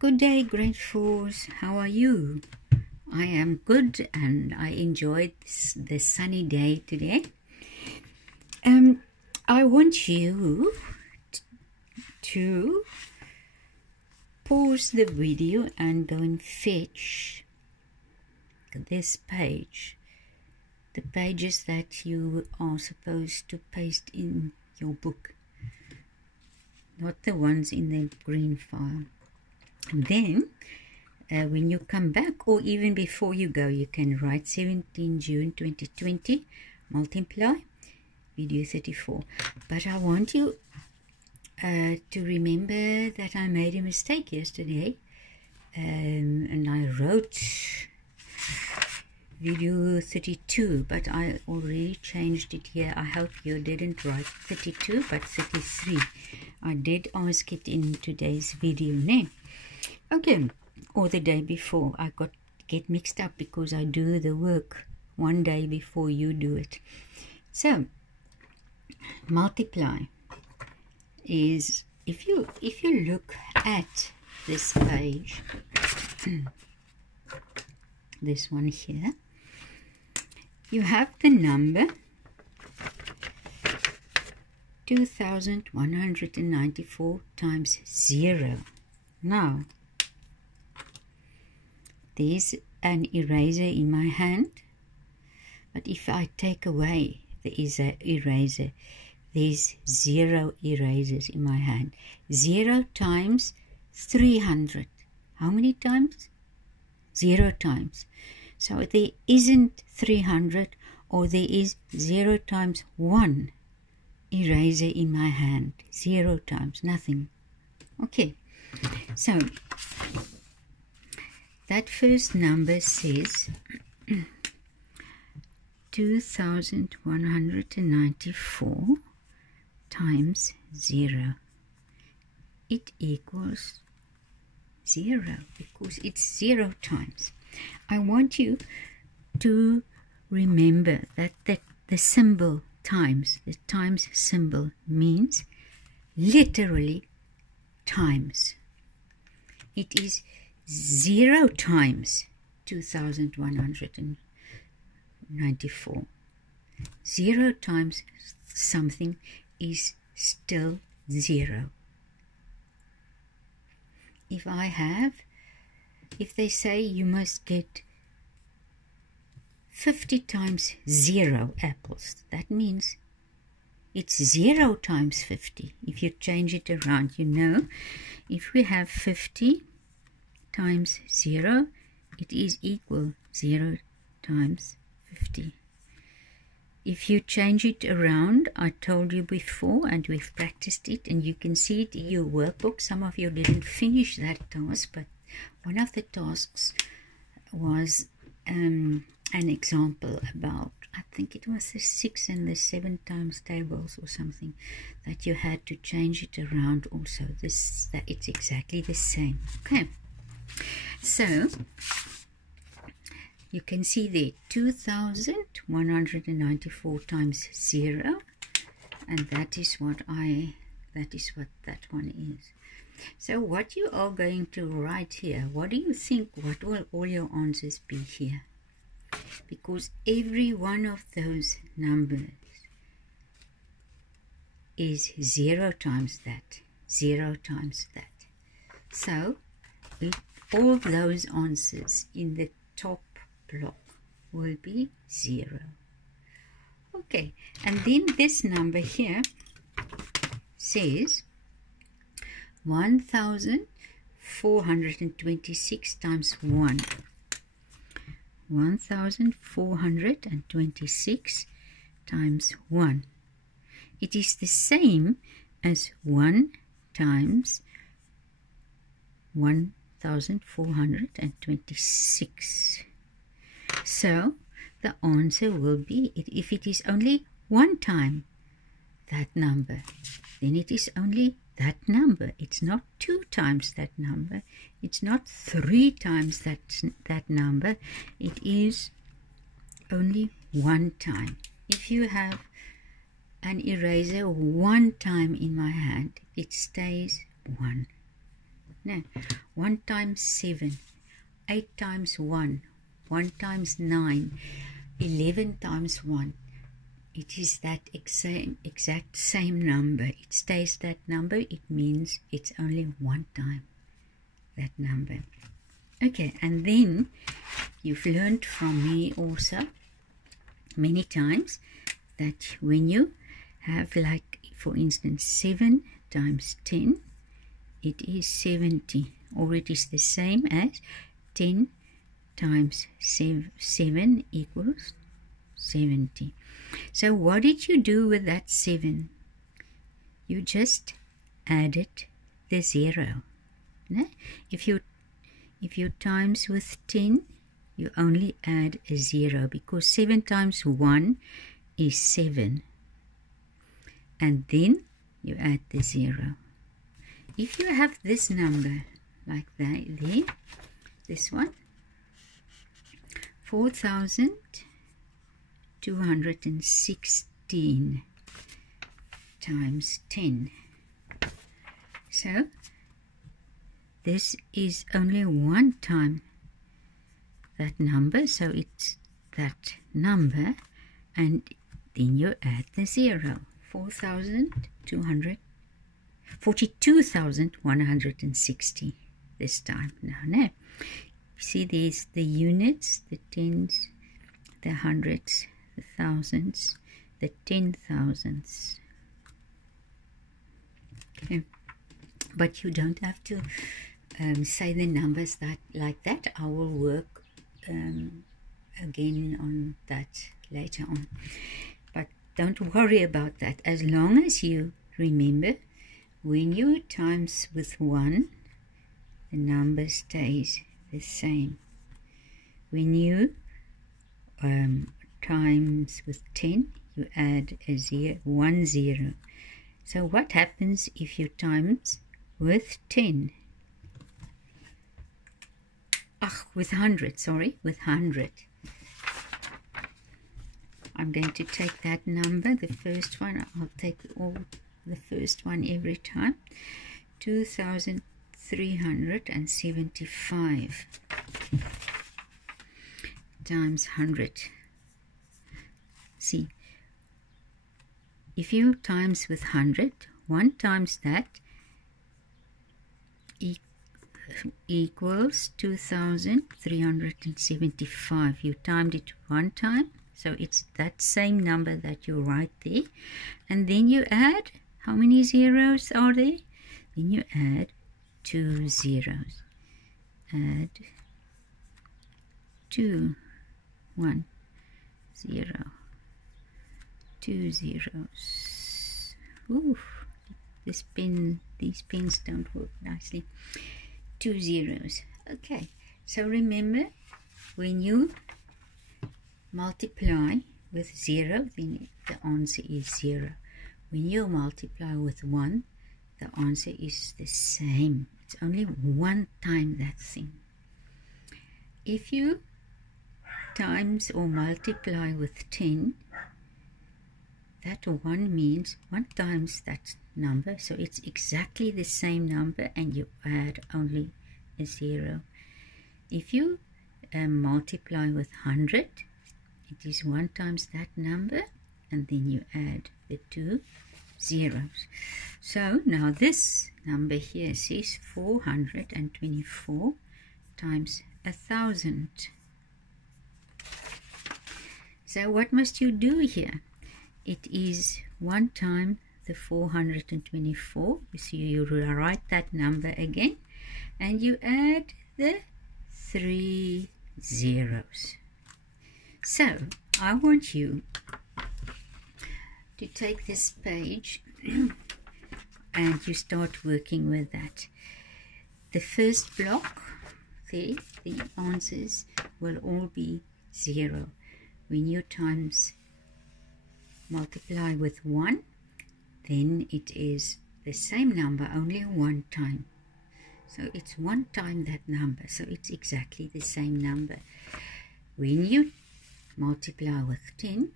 Good day, grade 4s. How are you? I am good and I enjoyed the sunny day today. I want you to pause the video and go and fetch this page. The pages that you are supposed to paste in your book, not the ones in the green file. And then when you come back, or even before you go, you can write 17 June 2020 multiply video 34. But I want you to remember that I made a mistake yesterday, and I wrote video 32, but I already changed it here. I hope you didn't write 32 but 33. I did ask it in today's video, ne? Okay, or the day before. I get mixed up because I do the work one day before you do it. So multiply is, if you look at this page, this one here, you have the number 2194 times 0. Now, there's an eraser in my hand, but if I take away the eraser, there's 0 erasers in my hand. 0 times 300. How many times? 0 times. So there isn't 300, or there is 0 times 1 eraser in my hand. 0 times, nothing. Okay, so that first number says 2194 times 0. It equals 0 because it's 0 times. I want you to remember that the symbol times, the times symbol, means literally times. It is 0 times 2194. 0 times something is still 0. If they say you must get 50 times 0 apples, that means it's 0 times 50. If you change it around, you know, if we have 50 times 0, it is equal 0 times 50. If you change it around, I told you before, and we've practiced it, and you can see it in your workbook. Some of you didn't finish that task, but one of the tasks was an example about, I think it was the 6 and the 7 times tables or something, that you had to change it around also. That it's exactly the same. Okay, so you can see there 2194 times 0, and that is what that one is. So what you are going to write here, what do you think, what will all your answers be here? Because every one of those numbers is 0 times that, 0 times that. So all those answers in the top block will be 0. Okay, and then this number here says 1426 times 1. 1426 times 1. It is the same as 1 times 1426. So the answer will be, if it is only 1 time that number, then it is only that number. It's not 2 times that number. It's not 3 times that number. It is only 1 time. If you have an eraser 1 time in my hand, it stays 1. No. 1 times 7, 8 times 1, 1 times 9, 11 times 1. It is that exact same number. It stays that number. It means it's only one time that number. Okay, and then you've learned from me also many times that when you have, like, for instance, 7 times 10, it is 70, or it is the same as 10 times 7 equals 70. So what did you do with that 7? You just added the 0. No? If you times with 10, you only add a 0, because 7 times 1 is 7. And then you add the 0. If you have this number like that there, this one, 4,216 times 10. So this is only one time that number, so it's that number, and then you add the 0. 42,160 this time. Now, see, there's the units, the tens, the hundreds, the thousands, the 10,000s. Okay. But you don't have to say the numbers like that. I will work again on that later on. But don't worry about that. As long as you remember, when you times with 1, the number stays the same. When you times with 10, you add a 1 0. So what happens if you times with 10? With 100, sorry, with 100. I'm going to take that number, the first one. I'll take the first one every time. 2,375 times 100. See, if you times with 100, 1 times that equals 2,375. You timed it 1 time, so it's that same number that you write there. And then you add, how many zeros are there? Then you add 2 zeros. Add 2, 1, 0, 2 zeros. Oof, these pens don't work nicely. 2 zeros. Okay, so remember, when you multiply with 0, then the answer is 0. When you multiply with 1, the answer is the same. It's only one time that thing. If you times or multiply with 10, that 1 means 1 times that number, so it's exactly the same number, and you add only a 0. If you multiply with 100, it is 1 times that number, and then you add the 2 zeros. So now this number here says 424 times 1,000. So what must you do here? It is 1 time the 424. You see, you write that number again, and you add the 3 zeros. So I want you to take this page and you start working with that. The first block there, the answers will all be 0. When you multiply with 1, then it is the same number, only 1 time. So it's 1 time that number, so it's exactly the same number. When you multiply with 10,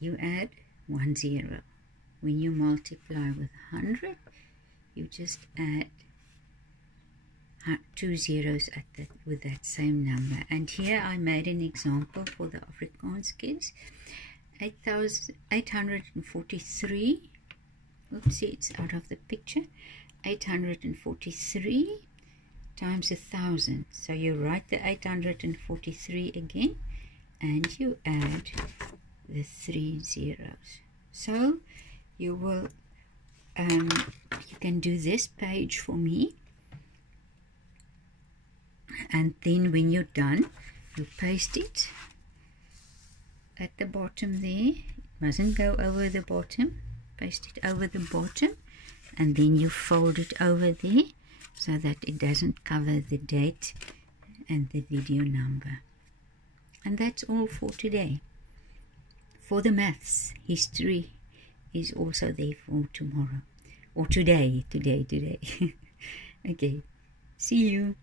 you add 1 0. When you multiply with 100, you just add two zeros at with that same number. And here I made an example for the Afrikaans kids. 843. Oopsie, it's out of the picture. 843 times 1,000. So you write the 843 again, and you add the 3 zeros. So you will you can do this page for me, and then when you're done, you paste it at the bottom there. It mustn't go over the bottom. Paste it over the bottom, and then you fold it over there so that it doesn't cover the date and the video number. And that's all for today. For the maths, history is also there for tomorrow, or today. Okay, see you.